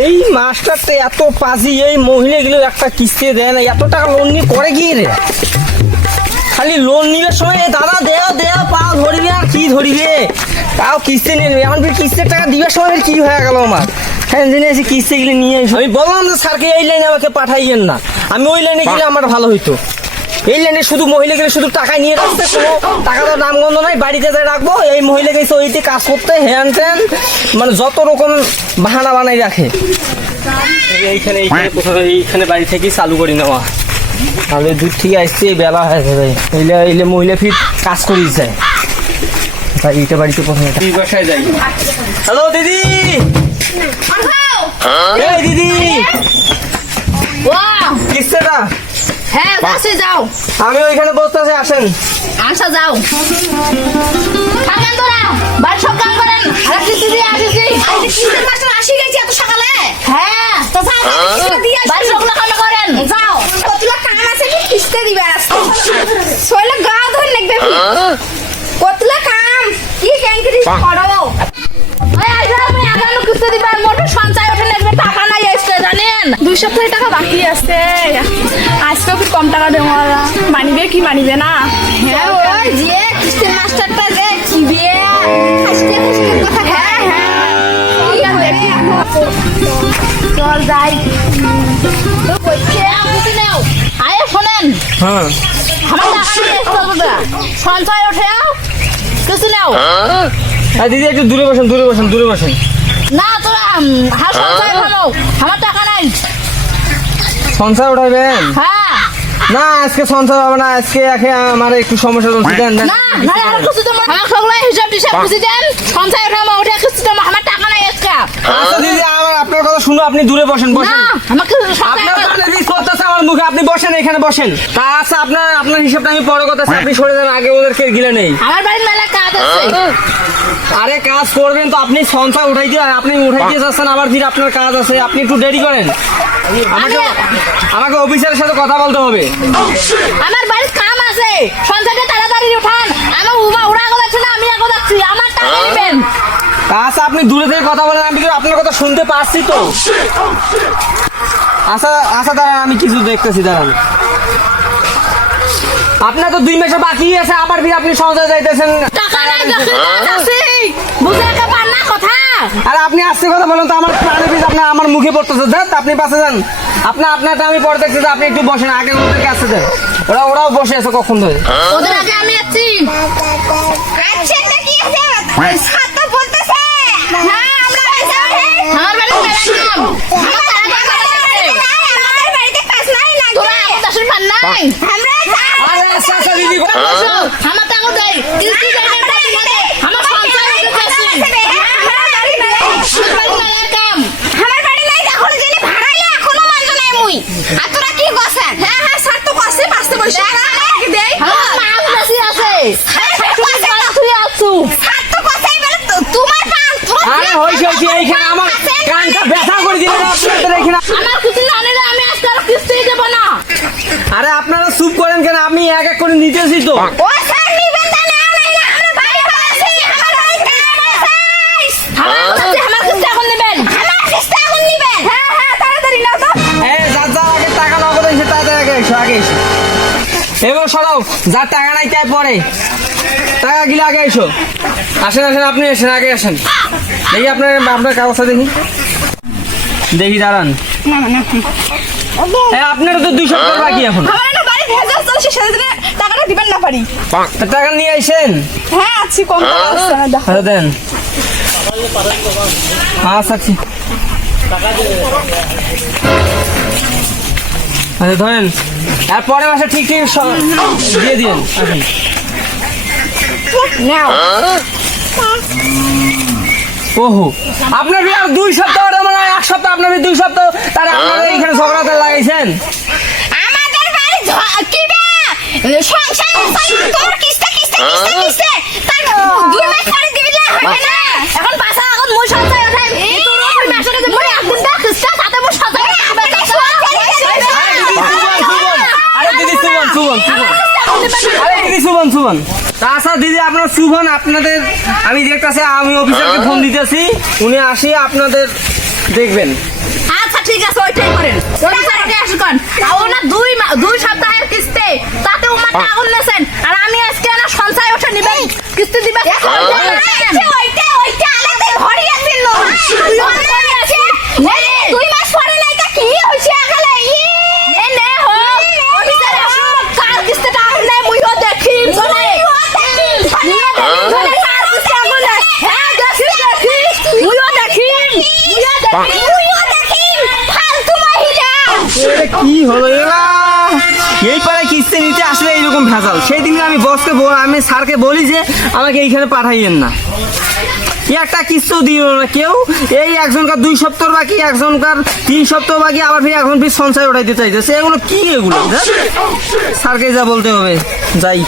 এই মাস্টারটা এত পাজি, এই মহিলাগুলো একটা কিস্তি দেয় না, এত টাকা লোন নিয়ে করে কি রে? খালি লোন নিবার সময় দাদা দেও দেও পা ধরিবে আর কি ধরিবে, তাও কিস্তি নেবে। এখন কিস্তির টাকা দিবার সময় কি হয়ে গেল আমার, হ্যাঁ জেনে এসে কিস্তিগুলো নিয়ে এসে আমি বললাম যে স্যারকে এই লাইনে আমাকে পাঠাইয়েন না, আমি ওই লাইনে গেলে আমার ভালো হইতো। এই লাইনে শুধু মহিলাকে শুধু টাকা নিয়ে রাখতে, কোনো টাকা তো নামগন্ধ নাই, বাড়িতে যাই রাখবো। এই মহিলাকে এসে ওইতে কাজ করতে হ্যান ত্যান মানে যত রকম বাহানা বানাই রাখে। এইখানে এইখানে কোথাও এইখানে বাড়ি থেকেই চালু করি নেওয়া, তাহলে দূর থেকে আসছে বেলা হয়ে যাবে। এইলে এইলে মহিলা ফির কাজ করি যায়, তাই এইটা বাড়িতে প্রথমে বাসায় যাই। হ্যালো দিদি, এই দিদি কিস্তিটা হ্যাঁ বাসে যাও, আমি ওইখানে বসতে আছি, আসেন। আচ্ছা যাও, থাকেন তোরা বাড়ি সব কাম করেন। আর কিস্তি দিয়ে আসিছি, কিস্তির মাস্টার আসি গেছে এত সকালে। হ্যাঁ তো যাও বাড়ি সব কাম করেন, যাও কতলা কাম আছে কি কিস্তি দিবে আসতে সইলে গা ধরে লাগবে কতলা কাম কি ক্যাঙ্করি করো। ওই আইজা আমি আগানো কিস্তি দিবে, মোটর সঞ্চয় ওঠে লাগবে, টাকা নাই আসছে জানেন। 2 সপ্তাহের টাকা বাকি আছে, আজকেও কি কম টাকা দেবো, মানিবে কি মানিবে না। হ্যাঁ ওই যে কিস্তির মাস্টারটা যে দিবে আজকে কথা। হ্যাঁ চল যাই তো কইছে বুঝি নাও। আয় শোনেন, হ্যাঁ আমার টাকা নিয়ে এসো দাদা, সঞ্চয় ওঠে কিছু নাও। দিদি একটু দূরে বসেন, দূরে বসেন, দূরে বসেন। না তোরা হার সঞ্চয় ভালো, আমার টাকা নাই। সঞ্চয় উঠাইবেন? হ্যাঁ না আজকে সঞ্চয় হবে না, আজকে আমার একটু সমস্যা চলছে। দেন দেন না না আর কিছু তোমার আমার সবগুলো হিসাব টিসাব বুঝি দেন, সঞ্চয় ওঠে আমার ওঠে কিছু তোমার আমার টাকা নাই আজকে। আচ্ছা দিদি আমার আপনার কথা শুনো, আপনি দূরে বসেন, না বসেন। আমাকে আপনার কানে বিষ পড়তেছে আমার মুখে, আপনি বসেন, এখানে বসেন। তা আচ্ছা আপনার আপনার হিসাবটা আমি পরে কথা, আপনি সরে যান, আগে ওদেরকে গিলে নেই। আমার বাড়ির মেলা কাজ আছে। আরে কাজ করবেন তো, আপনি সঞ্চয় উঠাই দিয়ে আপনি উঠাই দিয়ে যাচ্ছেন, আবার ফির আপনার কাজ আছে, আপনি একটু দেরি করেন। আমাকে আমাকে অফিসারের সাথে কথা বলতে হবে। আমার বাড়ির কাম আছে, সঞ্চয়টা তাড়াতাড়ি উঠান। আমার উড়া গলাচ্ছে না, আমি আগো যাচ্ছি, আমার টাকা দিবেন। আচ্ছা আপনি দূরে থেকে কথা বলেন, আমি কিন্তু আপনার কথা শুনতে পাচ্ছি তো। আচ্ছা আচ্ছা দাঁড়ান, আমি কিছু দেখতেছি, দাঁড়ান। আপনার তো 2 মাসে বাকি আছে, আবার ফির আপনি সঞ্চয় যাইতেছেন। টাকা নাই যাচ্ছি, বুঝে একটা পার না কথা। আরে আপনি আস্তে কথা বলেন তো, আমার প্রাণে পিস আপনার আমার মুখে পড়তেছে। দেন আপনি পাশে যান, আপনারটা আমি পরে দেখতেছি, আপনি একটু বসেন, আগে ওদেরকে আসতে দেন। ওরাও বসে আছে কখন ধরে। ওদের আগে আমি যাচ্ছি। আচ্ছা এটা কি আছে? সাতটা বলতেছে। হ্যাঁ আমরা এসে আমার বাড়িতে মেলা কাম। আমার টাকা আছে। আমাদের বাড়িতে কাজ নাই নাকি? তোরা আমাদের আসল পান নাই। আমরা আরে আচ্ছা আচ্ছা দিদি আমার টাকা দেই। কিস্তি দেই না তোমাকে। আমার সঞ্চয় হতে চাচ্ছি। আমার বাড়ি মেলা কাম। আমার বাড়ি নাই এখন জেনে ভাড়াইলে এখনো মানজ নাই মুই। আর তোরা কি গছেন? হ্যাঁ হ্যাঁ স্যার তো কসে পাঁচতে বসে। দেই। আমার মাছ বেশি আছে। তুমি বাড়ি তুই আসু। স্যার তো কসাই বলে তোমার পান। আরে হইছে এইখানে আমার কানটা ব্যথা করে দিলেন আপনাদের এখানে। আমার কিছু না নিলে আমি আজকে আর কিস্তি দেব না। আরে আপনারা চুপ করেন কেন, আমি এক এক করে নিতেছি তো। ও স্যার নিবেন না না না আমরা বাড়ি আছি, আমার বাড়ি কাম আছে। আমার কিস্তি এখন নেবেন। আমার কিস্তি এখন নেবেন। হ্যাঁ হ্যাঁ তাড়াতাড়ি নাও তো। এই যার যার আগে টাকা নগদ এসে তাড়াতাড়ি আগে এসো। এবার সরাও, যার টাকা নাই তাই পরে, টাকা গিলে আগে এসো। আসেন আসেন, আপনি এসেন, আগে আসেন। দেখি আপনার কাগজটা দেখি, দাঁড়ান। হ্যাঁ আপনারও তো 2 সপ্তাহ বাকি এখন। আমার একটা বাড়ি ভেজা চলছে, সেদিনে টাকাটা দিবেন না পারি। তা টাকা নিয়ে আইসেন? হ্যাঁ আছি, কম টাকা আছে না, দেখো। আচ্ছা দেন। আচ্ছা আচ্ছা আচ্ছা ধরেন, আর পরের মাসে ঠিক ঠিক দিয়ে দিন। নাও। ওহো আপনার আর 2 সপ্তাহ, মানে 1 সপ্তাহ, আপনার 2 সপ্তাহ, তার আপনারা এইখানে ঝগড়াতে লাগাইছেন। আমাদের বাড়ি কিবা সংসার তোর কিস্তি তার 2 মাস পরে দিবি না হবে না। এখন পাছা এখন মুই সঞ্চয় উঠাই তোর ওই মাসের যে মুই একদিন দা কিস্তি সাথে মুই সঞ্চয় আরে দিদি সুবন। আচ্ছা দিদি আপনার সুবন, আপনাদের আমি দেখতেছি, আমি অফিসারকে ফোন দিতেছি, উনি আসি আপনাদের দেখবেন। আচ্ছা ঠিক আছে ওইটাই করেন। ওই স্যারকে আসুন। আর না দুই সপ্তাহের কিস্তি তাতে ও মানে আগুন নেছেন আর আমি আজকে না সঞ্চয় ওঠে নিবেন কিস্তি দিবে। ওইটা আলাদা ঘরে আছিল। দুই মাস পরে নাই তা কি হইছে আগালে নে হো অফিসার আসুন কার কিস্তিটা আপনি মুইও দেখিম চলে হ্যাঁ দেখি মুইও দেখিম ফালতু মহিলা। কি হলো এরা? এই পাড়ায় কিস্তি নিতে আসলে এইরকম ভেজাল। সেই দিন আমি স্যারকে বলি যে আমাকে এইখানে পাঠাইয়েন না, একটা কিস্তিও দিল না কেউ। এই একজনকার 2 সপ্তাহ বাকি, একজনকার 3 সপ্তাহ বাকি, আবার এখন সঞ্চয় ওঠাইতে চাইতেছে। এগুলো কি? এগুলো স্যারকে যা বলতে হবে, যাই।